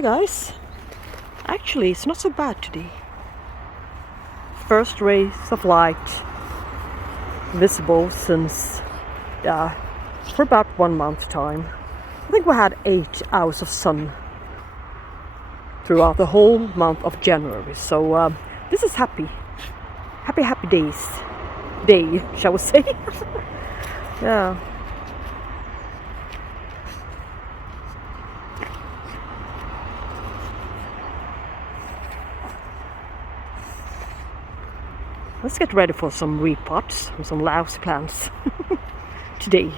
Hi guys. Actually, it's not so bad today. First rays of light visible since for about 1 month time. I think we had 8 hours of sun throughout the whole month of January. So this is happy days. Day, shall we say? Yeah. Let's get ready for some repots and some lousy plants today.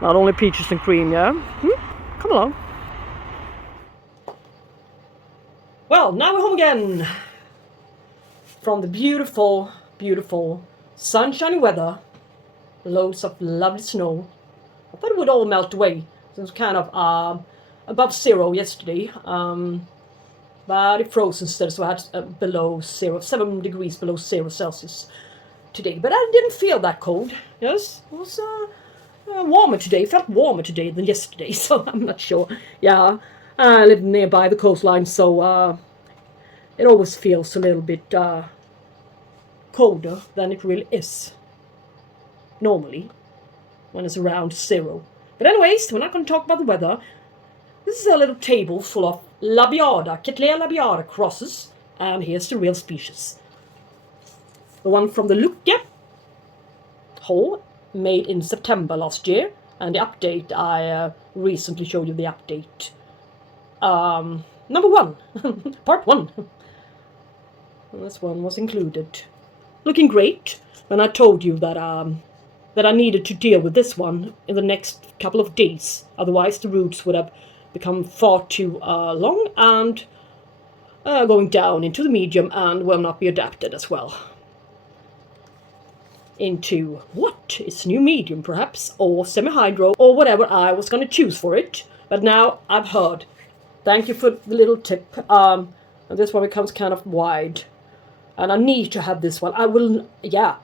Not only peaches and cream, yeah? Come along. Well, now we're home again from the beautiful, beautiful sunshiny weather. Loads of lovely snow. I thought it would all melt away. It was kind of above zero yesterday. But it froze instead, so I had below 7 degrees below 0 Celsius today. But I didn't feel that cold. Yes, it was warmer today. It felt warmer today than yesterday, so I'm not sure. Yeah, I live nearby the coastline, so it always feels a little bit colder than it really is normally when it's around 0. But anyways, we're not going to talk about the weather. This is a little table full of Labiata, Cattleya labiata crosses, and here's the real species. The one from the Lucke haul, made in September last year, and the update, I recently showed you the update. Number 1, part 1. This one was included. Looking great, and I told you that I needed to deal with this one in the next couple of days, otherwise the roots would have become far too long and going down into the medium and will not be adapted as well into what is new medium perhaps, or semi-hydro, or whatever I was going to choose for it. But now I've heard. Thank you for the little tip. And this one becomes kind of wide, and I need to have this one. I would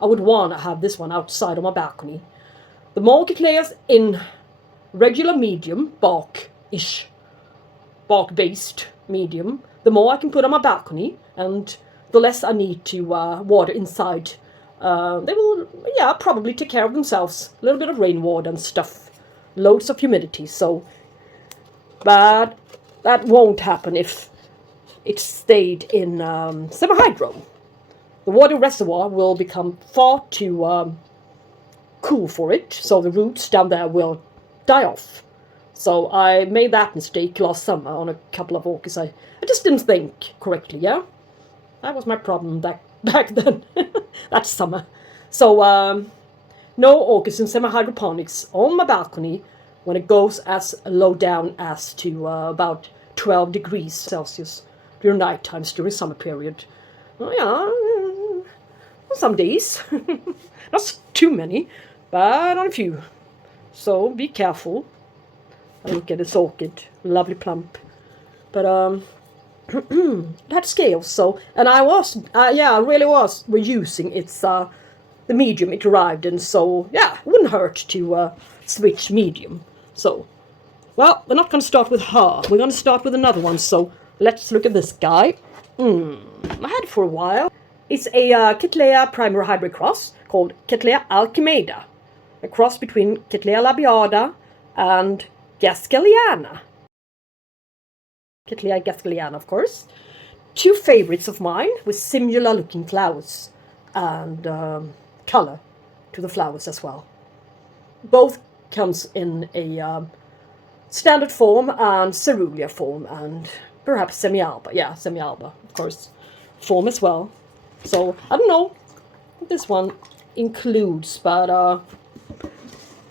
want to have this one outside on my balcony. The more cattleyas in regular medium bark-ish, bark-based medium, the more I can put on my balcony, and the less I need to water inside. They will, probably take care of themselves. A little bit of rainwater and stuff. Loads of humidity, so... But that won't happen if it stayed in semi-hydro. The water reservoir will become far too cool for it, so the roots down there will die off. So I made that mistake last summer on a couple of orchids. I just didn't think correctly, yeah? That was my problem back then, that summer. So, no orchids in semi-hydroponics on my balcony when it goes as low down as to about 12 degrees Celsius during night times during summer period. Well, yeah, some days. Not too many, but on a few. So be careful. Look at this orchid, lovely plump, but it had scales. So, and I really was reusing its the medium it arrived in. So yeah, it wouldn't hurt to switch medium. So, well, we're not going to start with her. We're going to start with another one. So let's look at this guy. I had it for a while. It's a Cattleya primary hybrid cross called Cattleya Alcimeda, a cross between Cattleya labiata and Gaskelliana. Cattleya Gaskelliana, of course. 2 favorites of mine with similar looking flowers and color to the flowers as well. Both comes in a standard form and Coerulea form, and perhaps semi-alba. Yeah, semi-alba, of course, form as well. So I don't know what this one includes, but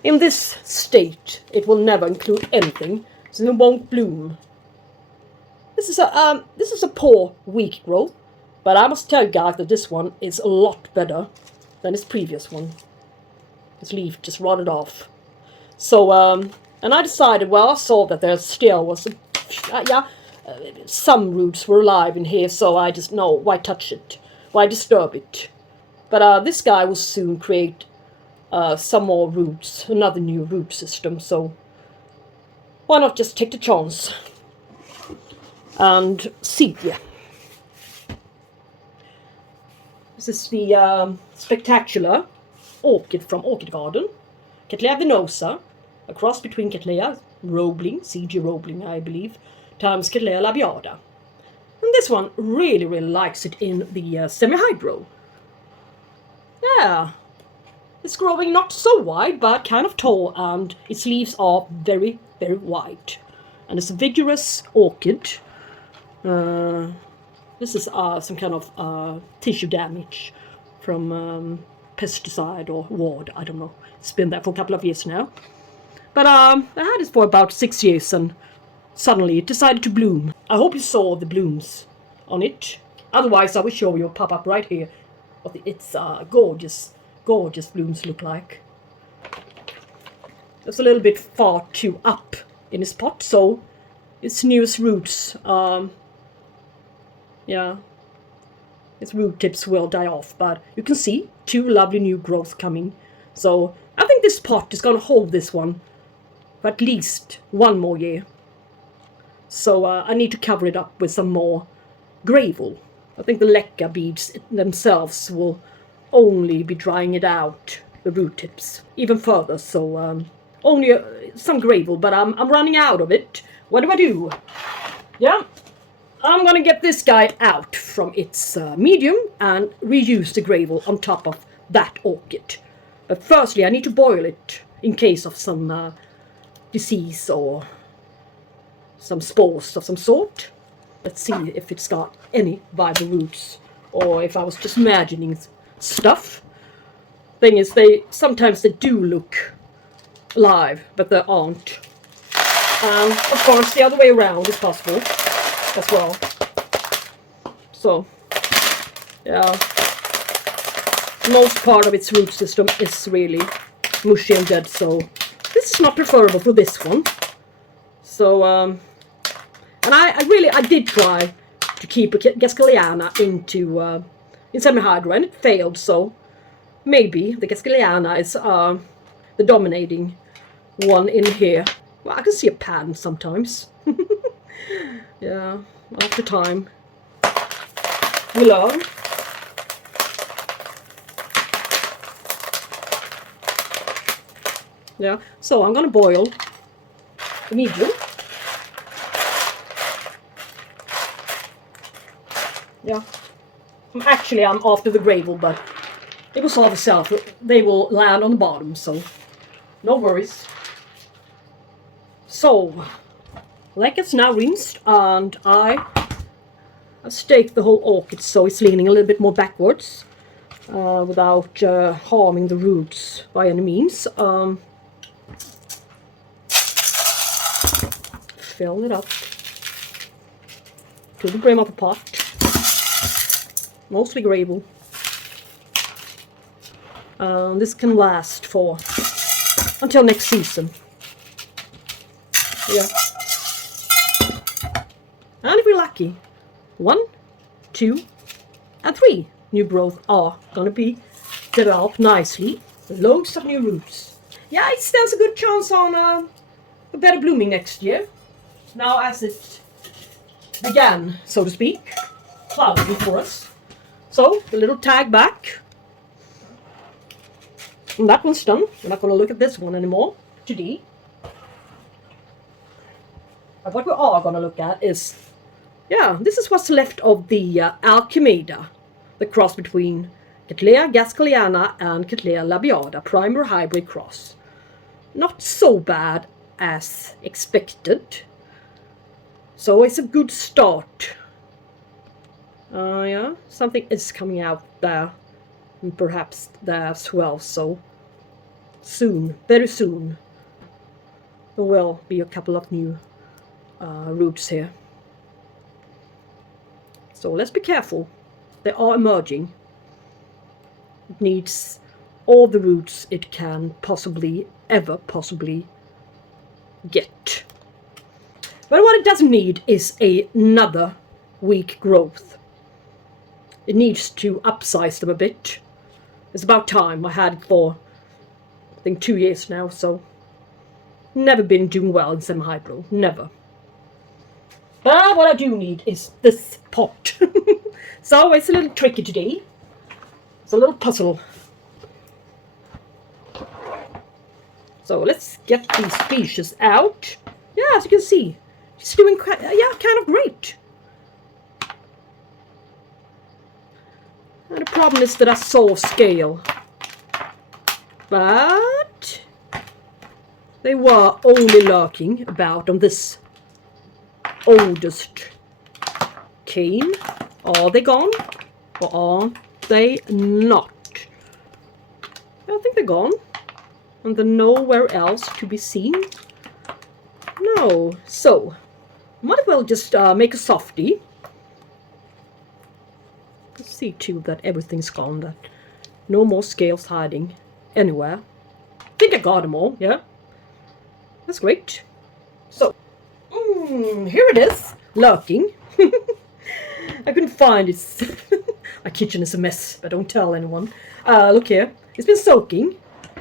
in this state, it will never include anything, so it won't bloom. This is a poor, weak growth, but I must tell you guys that this one is a lot better than its previous one. Its leaf just rotted off. So, and I decided, well, I saw that there still was, some roots were alive in here, so I just, no, why touch it? Why disturb it? But this guy will soon create some more roots, another new root system, so why not just take the chance? and Celia. This is the spectacular orchid from Orchidegarden, Cattleya Vinosa, a cross between Cattleya Roebling, CG Roebling I believe, times Cattleya Labiata. And this one really likes it in the semi-hydro. Yeah, it's growing not so wide but kind of tall, and its leaves are very wide. And it's a vigorous orchid. This is some kind of tissue damage from pesticide or ward, I don't know. It's been there for a couple of years now. But I had it for about 6 years and suddenly it decided to bloom. I hope you saw the blooms on it. Otherwise I will show you a pop-up right here what its gorgeous blooms look like. It's a little bit far too up in its pot, so its newest roots, yeah, its root tips will die off, but you can see 2 lovely new growths coming. So I think this pot is going to hold this one for at least 1 more year. So I need to cover it up with some more gravel. I think the Lucke beads themselves will only be drying it out, the root tips, even further. So only some gravel, but I'm running out of it. What do? Yeah, I'm gonna get this guy out from its medium and reuse the gravel on top of that orchid. But firstly I need to boil it in case of some disease or some spores of some sort. Let's see if it's got any viable roots or if I was just imagining stuff. Thing is, sometimes they do look alive, but they aren't. And of course the other way around is possible as well. So yeah, most part of its root system is really mushy and dead, so this is not preferable for this one. So and I did try to keep a Gaskelliana in semi-hydro and it failed, so maybe the Gaskelliana is the dominating one in here. Well, I can see a pattern sometimes. Yeah, after time we learn. Yeah, so I'm gonna boil the medium. Yeah, I'm after the gravel, but it will solve itself. They will land on the bottom, so no worries. So, like it's now rinsed, and I staked the whole orchid so it's leaning a little bit more backwards without harming the roots by any means. Fill it up to the brim of the pot. Mostly gravel. This can last for until next season. Yeah. And if we're lucky, 1, 2, and 3 new growth are gonna be developed nicely. Loads of new roots. Yeah, it stands a good chance on a better blooming next year. Now as it began, so to speak, flowering for us. So, the little tag back. And that one's done. We're not going to look at this one anymore today. But what we are going to look at is, yeah, this is what's left of the Alcimeda, the cross between Cattleya Gaskelliana and Cattleya Labiata, primary hybrid cross. Not so bad as expected. So it's a good start. Yeah, something is coming out there, and perhaps there as well. So soon, very soon, there will be a couple of new roots here. So let's be careful. They are emerging. It needs all the roots it can ever possibly get. But what it doesn't need is another weak growth. It needs to upsize them a bit. It's about time. I had it for, I think, 2 years now, so never been doing well in semi-hydro. Never. But what I do need is this pot. So it's a little tricky today. It's a little puzzle. So let's get these species out. Yeah, as you can see, she's doing quite, kind of great. And the problem is that I saw scale. But they were only lurking about on this oldest cane. Are they gone? Or are they not? I think they're gone. And they're nowhere else to be seen. No. So, might as well just make a softie. Let's see too that everything's gone. That no more scales hiding anywhere. I think I got them all, yeah. That's great. So, here it is, lurking. I couldn't find it. My kitchen is a mess, but don't tell anyone. Look here, it's been soaking,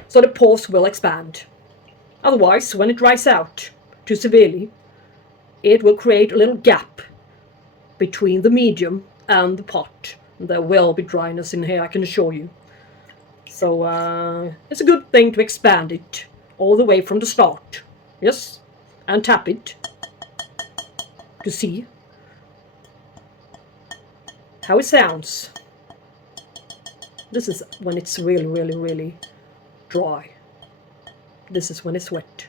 so the pores will expand. Otherwise, when it dries out too severely, it will create a little gap between the medium and the pot. There will be dryness in here, I can assure you. So it's a good thing to expand it all the way from the start. Yes, and tap it to see how it sounds. This is when it's really, really, really dry. This is when it's wet.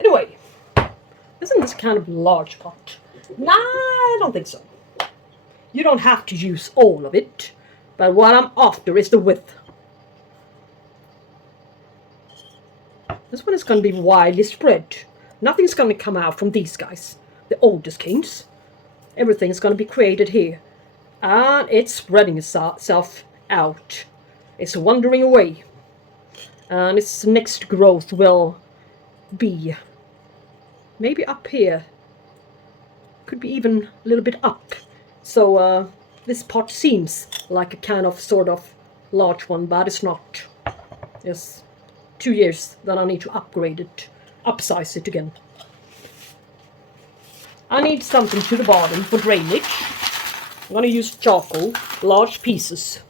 Anyway, isn't this kind of large pot? Nah, I don't think so. You don't have to use all of it, but what I'm after is the width. This one is going to be widely spread. Nothing's going to come out from these guys, the oldest canes. Everything's going to be created here. And it's spreading itself out. It's wandering away. And its next growth will be maybe up here. Could be even a little bit up. So this pot seems like a kind of sort of large one, but it's not. Yes, 2 years, then I need to upgrade it, upsize it again. I need something to the bottom for drainage. I'm going to use charcoal, large pieces.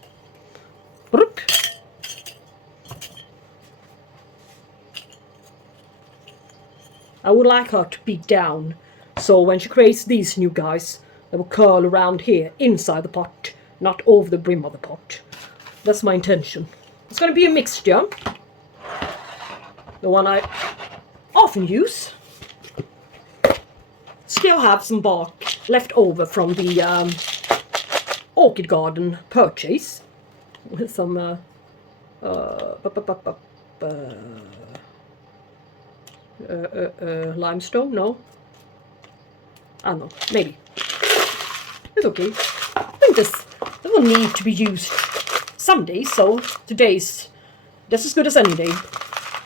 I would like her to be down, so when she creates these new guys, they will curl around here, inside the pot, not over the brim of the pot. That's my intention. It's going to be a mixture. The one I often use. Still have some bark left over from the orchid garden purchase. With some limestone? No? I don't know. Maybe. It's okay. I think this will need to be used some days, so today's just as good as any day.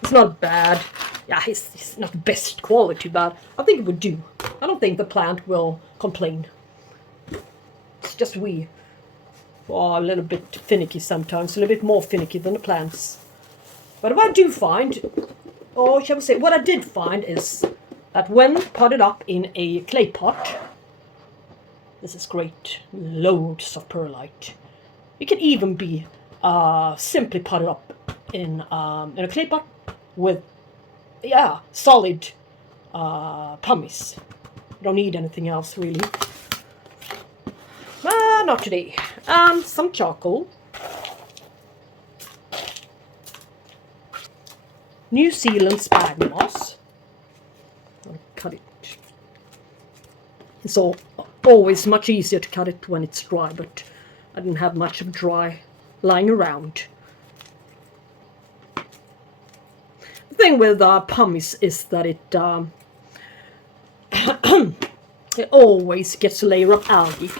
It's not bad. Yeah, it's not the best quality, but I think it would do. I don't think the plant will complain. It's just we are a little bit finicky sometimes, a little bit more finicky than the plants. But what I do find, or shall we say, what I did find is that when potted up in a clay pot, this is great, loads of perlite. It can even be simply potted up in a clay pot with, solid pumice. You don't need anything else really. Not today. And some charcoal. New Zealand sphagnum moss. I'll cut it. It's always much easier to cut it when it's dry, but I didn't have much of dry lying around. The thing with pumice is that it it always gets a layer of algae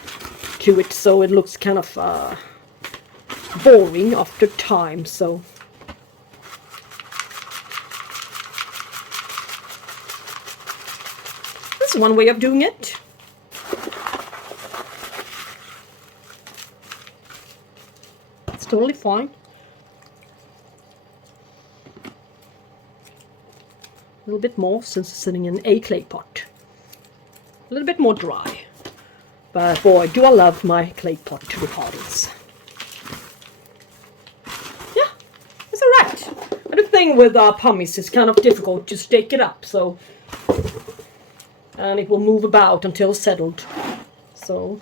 to it, so it looks kind of boring after time. So that's one way of doing it. It's totally fine. A little bit more since it's sitting in a clay pot. A little bit more dry. But boy, do I love my clay pot repottings. Yeah, it's alright. But the thing with pumice is kind of difficult to stake it up, so... And it will move about until it's settled. So...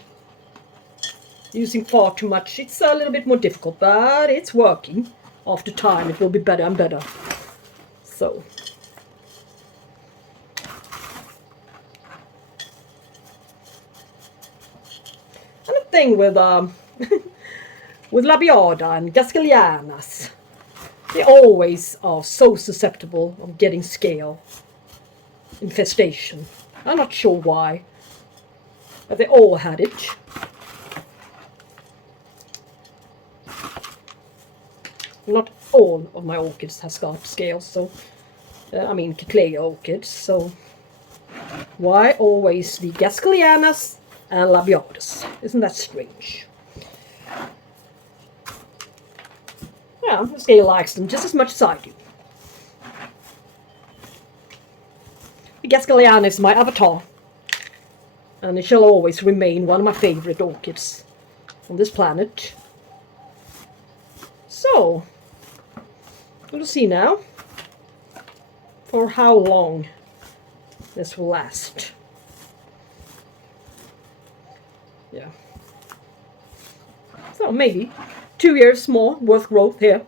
Using far too much, it's a little bit more difficult, but it's working. After time, it will be better and better. So... thing with with Labiata and Gaskellianas, they always are so susceptible of getting scale infestation. I'm not sure why, but they all had it. Not all of my orchids has got scales, so I mean Cattleya orchids. So why always the Gaskellianas and labiatas? Isn't that strange? Yeah, the scale likes them just as much as I do. The Gaskelliana is my avatar, and it shall always remain one of my favorite orchids on this planet. So, we'll see now for how long this will last. Yeah. So maybe 2 years more worth growth here.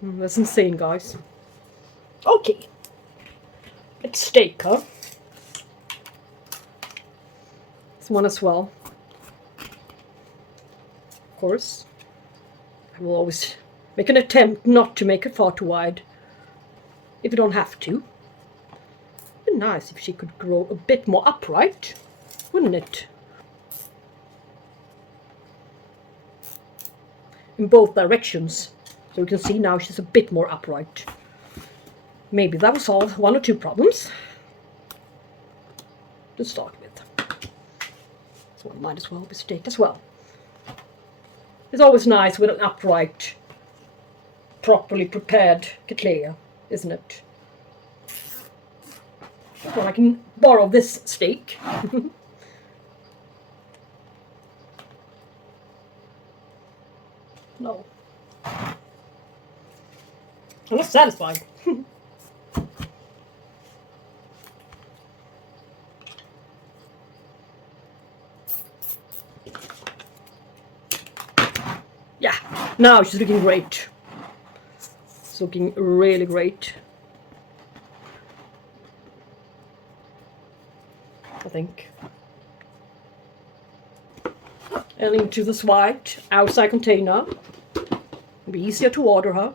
That's insane, guys. Okay. Let's stake her. This one as well. Of course. I will always make an attempt not to make it far too wide. If you don't have to. It'd be nice if she could grow a bit more upright. Wouldn't it? In both directions. So you can see now she's a bit more upright. Maybe that will solve 1 or 2 problems to start with. So it might as well be staked as well. It's always nice with an upright, properly prepared Cattleya, isn't it? Well, I can borrow this stake. No. I'm not satisfied. Yeah, now she's looking great. It's looking really great. I think. And into this white outside container. It'll be easier to order her.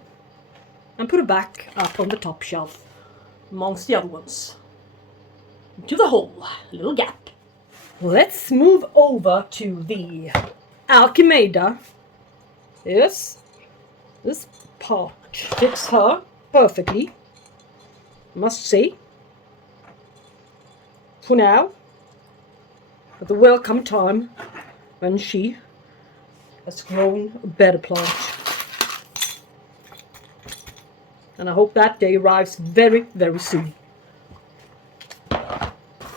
And put her back up on the top shelf amongst the other ones. Into the hole, little gap. Let's move over to the Alcimeda. Yes, this pot fits her perfectly, I must say. For now, at the welcome time when she has grown a better plant. And I hope that day arrives very, very soon.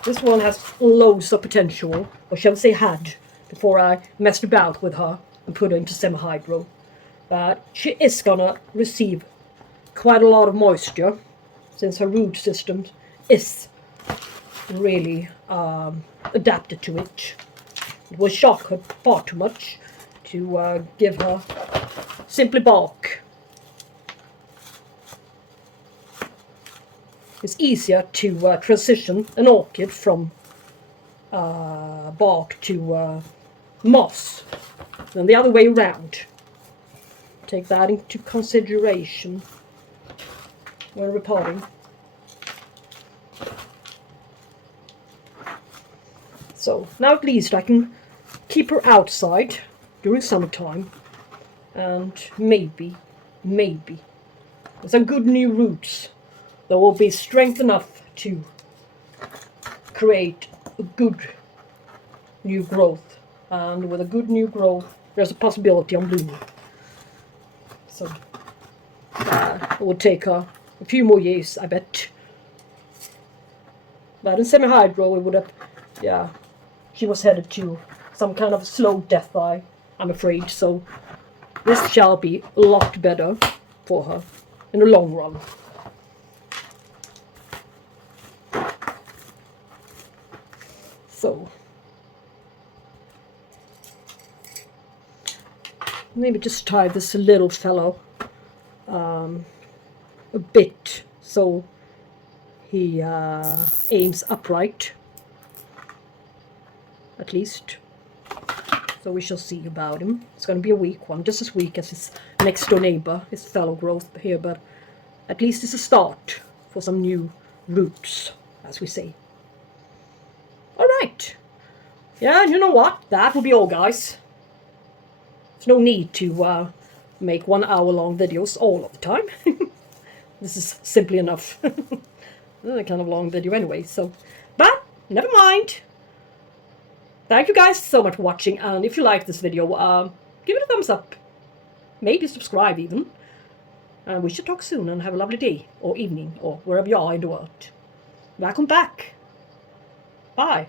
This one has loads of potential, or shall we say had, before I messed about with her and put her into semi-hydro. But she is gonna receive quite a lot of moisture, since her root system is really adapted to it. It will shock her far too much to give her simply bark. It's easier to transition an orchid from bark to moss than the other way around. Take that into consideration when repotting. So now at least I can keep her outside during summertime, and maybe with some good new roots there will be strength enough to create a good new growth, and with a good new growth there's a possibility on blooming. So it will take her a few more years, I bet. But in semi-hydro, it would have, yeah, she was headed to some kind of slow death, I'm afraid. So this shall be a lot better for her in the long run. So maybe just tie this little fellow a bit so he aims upright, at least. So we shall see about him. It's going to be a weak one, just as weak as his next door neighbor, his fellow growth here, but at least it's a start for some new roots, as we say. Alright. Yeah, you know what? That will be all, guys. There's no need to make 1 hour long videos all of the time. This is simply enough. A kind of long video anyway, so. But, never mind. Thank you guys so much for watching, and if you like this video, give it a thumbs up. Maybe subscribe even. And we should talk soon, and have a lovely day, or evening, or wherever you are in the world. Welcome back. Bye.